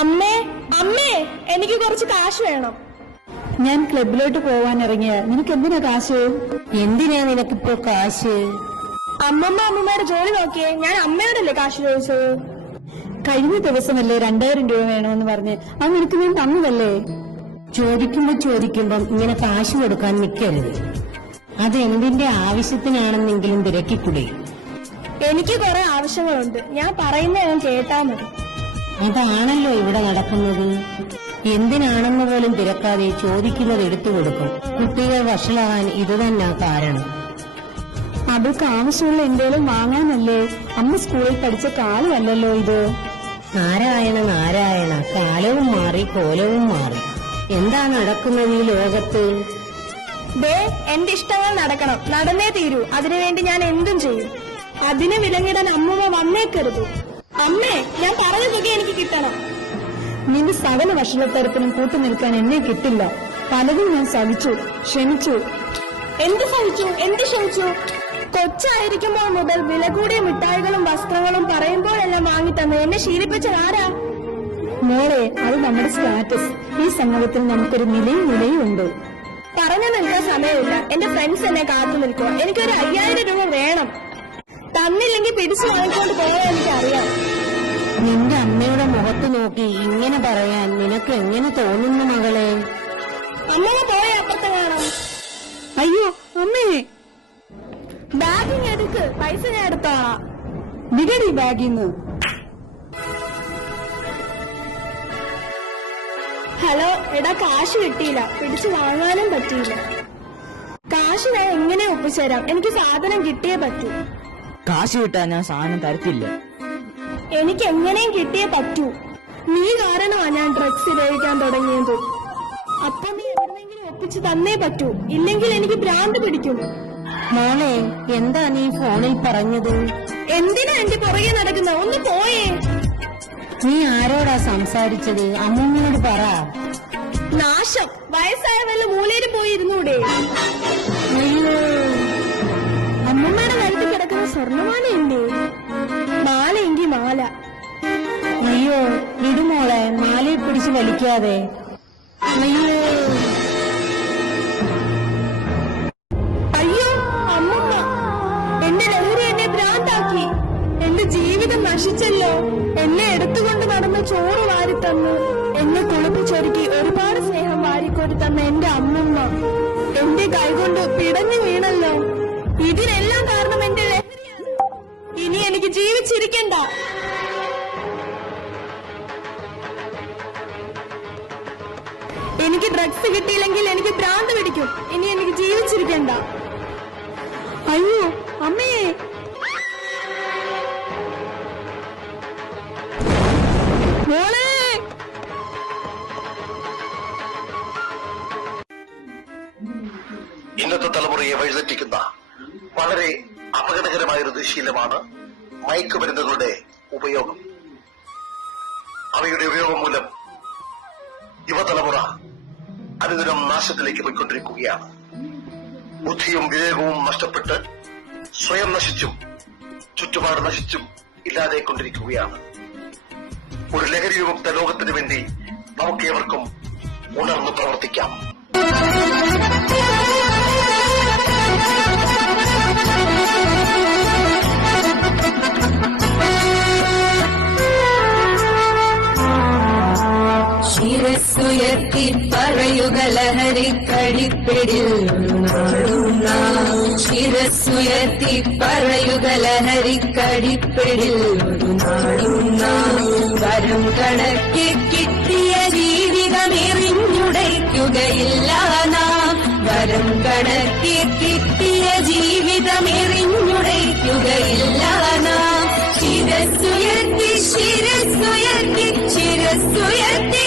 അമ്മേ അമ്മേ എനിക്ക് കുറച്ച് കാശ് വേണം. ഞാൻ ക്ലബിലോട്ട് പോവാൻ ഇറങ്ങിയ. നിനക്ക് എന്തിനാ കാശ്? എന്തിനാ നിനക്കിപ്പോ കാശ്? അമ്മമ്മ അമ്മമാരുടെ ജോലി നോക്കിയേ. ഞാൻ അമ്മയോടല്ലേ കാശ് ചോദിച്ചത്? കഴിഞ്ഞ ദിവസമല്ലേ രണ്ടായിരം രൂപ വേണമെന്ന് പറഞ്ഞ്. അത് നിനക്ക് ഞാൻ തന്നതല്ലേ? ചോദിക്കുമ്പോ ചോദിക്കുമ്പം ഇങ്ങനെ കാശ് കൊടുക്കാൻ നിൽക്കരുത് അത് എന്തിന്റെ ആവശ്യത്തിനാണെന്നെങ്കിലും തിരക്കിക്കൂടെ. എനിക്ക് കുറെ ആവശ്യങ്ങളുണ്ട്. ഞാൻ പറയുന്ന ഞാൻ കേട്ടാ മതി. അതാണല്ലോ ഇവിടെ നടക്കുന്നത്. എന്തിനാണെന്ന് പോലും തിരക്കാതെ ചോദിക്കുന്നത് എടുത്തു കൊടുക്കും. കുട്ടികൾ വഷളാകാൻ ഇതുതന്നെ കാരണം. അവൾക്ക് ആവശ്യമുള്ള എന്തേലും വാങ്ങാനല്ലേ അമ്മ സ്കൂളിൽ പഠിച്ച കാലമല്ലല്ലോ ഇത്. നാരായണ നാരായണ കാലവും മാറി കോലവും മാറി. എന്താ നടക്കുന്നത് ഈ ലോകത്ത്? ദേ എന്റെ ഇഷ്ടങ്ങൾ നടക്കണം. നടന്നേ തീരൂ. അതിനുവേണ്ടി ഞാൻ എന്തും ചെയ്യും. അതിന് വിലങ്ങിടാൻ അമ്മൂമ്മ വന്നേക്കരുത്. അമ്മേ ഞാൻ തുക എനിക്ക് കിട്ടണം. നിന്റെ സകല വഷളത്തരത്തിനും കൂട്ടു നിൽക്കാൻ എന്നെ കിട്ടില്ല. പലതും ഞാൻ സഹിച്ചു ക്ഷമിച്ചു. എന്ത് സഹിച്ചു? എന്ത് ക്ഷമിച്ചു? കൊച്ചായിരിക്കുമ്പോൾ മുതൽ വില കൂടിയ മിഠായികളും വസ്ത്രങ്ങളും പറയുമ്പോഴെല്ലാം വാങ്ങിത്തന്ന് എന്നെ ശീലിപ്പിച്ച ആരാ? മോളെ അത് നമ്മുടെ സ്റ്റാറ്റസ്. ഈ സമൂഹത്തിൽ നമുക്കൊരു നിലയും നിലയും ഉണ്ട്. പറഞ്ഞു നിൽക്കാൻ സമയമില്ല. എന്റെ ഫ്രണ്ട്സ് എന്നെ കാത്തു നിൽക്കുക. എനിക്കൊരു അയ്യായിരം രൂപ വേണം. തന്നില്ലെങ്കിൽ പിടിച്ചു വാങ്ങിക്കൊണ്ട് പോയാൽ എനിക്കറിയാം. നിന്റെ അമ്മയുടെ മുഖത്ത് നോക്കി ഇങ്ങനെ പറയാൻ നിനക്ക് എങ്ങനെ തോന്നുന്നു മകളെ? അമ്മമ്മ പോയ അപ്പുറത്തെ കാണാം. അയ്യോ അമ്മേ. ബാഗിങ് എടുക്ക്. പൈസ ഞാൻ എടുത്തോളാം. വിടടി ബാഗിന്ന്. ഹലോ എടാ കാശ് കിട്ടിയില്ല. പിടിച്ചു വാങ്ങാനും പറ്റിയില്ല. കാശ് ഞാൻ എങ്ങനെ ഒപ്പിച്ചുതരാം എനിക്ക് സാധനം കിട്ടിയേ പറ്റൂ. കാശ് കിട്ടാൻ ഞാൻ സാധനം തരത്തില്ല. എനിക്ക് എങ്ങനെയും കിട്ടിയേ പറ്റൂ. നീ കാരണമാ ഞാൻ ഡ്രഗ്സ് ഉപയോഗിക്കാൻ തുടങ്ങിയത്. അപ്പൊ നീ എവിടെന്നെങ്കിലും ഒപ്പിച്ച് തന്നേ പറ്റൂ. ഇല്ലെങ്കിൽ എനിക്ക് ഭ്രാന്ത് പിടിക്കും. മോളെ എന്താ നീ ഫോണിൽ പറഞ്ഞത്? എന്തിനാ എന്റെ പുറകെ നടക്കുന്ന? ഒന്ന് പോയേ. നീ ആരോടാ സംസാരിച്ചത്? അമ്മൂമ്മയോട് പറ. നാശം. വയസ്സായ വല്ല മൂലയിൽ പോയി അയ്യോ വിടുമോളെ മാലയിൽ പിടിച്ച് വലിക്കാതെ. അയ്യോ. അയ്യോ അമ്മമ്മ. എന്റെ ലഹരി എന്നെ ഭ്രാന്താക്കി. എന്റെ ജീവിതം നശിച്ചല്ലോ. എന്നെ എടുത്തുകൊണ്ട് നടന്ന ചോറ് വാരി തന്നു എന്നെ കുളിപ്പിച്ചൊരുക്കി ഒരുപാട് സ്നേഹം വാരിക്കോരി തന്ന എന്റെ അമ്മമ്മ. എന്റെ കൈകൊണ്ട് പിടഞ്ഞു വീണല്ലോ. ഇതിനെല്ലാം കാരണം എന്റെ ലഹരിയാണ്. ഇനി എനിക്ക് ജീവിച്ചിരിക്കണ്ട. ഡ്രഗ്സ് കിട്ടിയില്ലെങ്കിൽ എനിക്ക് ഭ്രാന്ത് പിടിക്കും. ഇനി എനിക്ക് ജീവിച്ചിരിക്കണ്ട. അയ്യോ അമ്മേ. ഇന്നത്തെ തലമുറയെ വഴിതെറ്റിക്കുന്ന വളരെ അപകടകരമായ ഒരു ദുശീലമാണ് മയക്കുമരുന്നുകളുടെ ഉപയോഗം. അവയുടെ ഉപയോഗം മൂലം യുവതലമുറ അനുദിനം നാശത്തിലേക്ക് പോയിക്കൊണ്ടിരിക്കുകയാണ്. ബുദ്ധിയും വിവേകവും നഷ്ടപ്പെട്ട് സ്വയം നശിച്ചും ചുറ്റുപാട് നശിച്ചും ഇല്ലാതെ കൊണ്ടിരിക്കുകയാണ് ഒരു ലഹരി വിമുക്ത ലോകത്തിന് വേണ്ടി നമുക്കേവർക്കും ഉണർന്ന് പ്രവർത്തിക്കാം. സുയത്തി പറയുക ലഹരിക്കടിപ്പിടിൽ ശിരസ്സുയർത്തി പറയുക ലഹരിക്കടിപ്പിടിൽ വരും കണക്കി കിട്ടിയ ജീവിതമെറിഞ്ഞുടയ്ക്കുകയില്ല നാം വരും കണക്കി കിട്ടിയ ജീവിതമെറിഞ്ഞുടയ്ക്കുകയില്ല നാം ശിരസുയത്തി ശിരസുയത്തി ശിരസ്സുയർത്തി.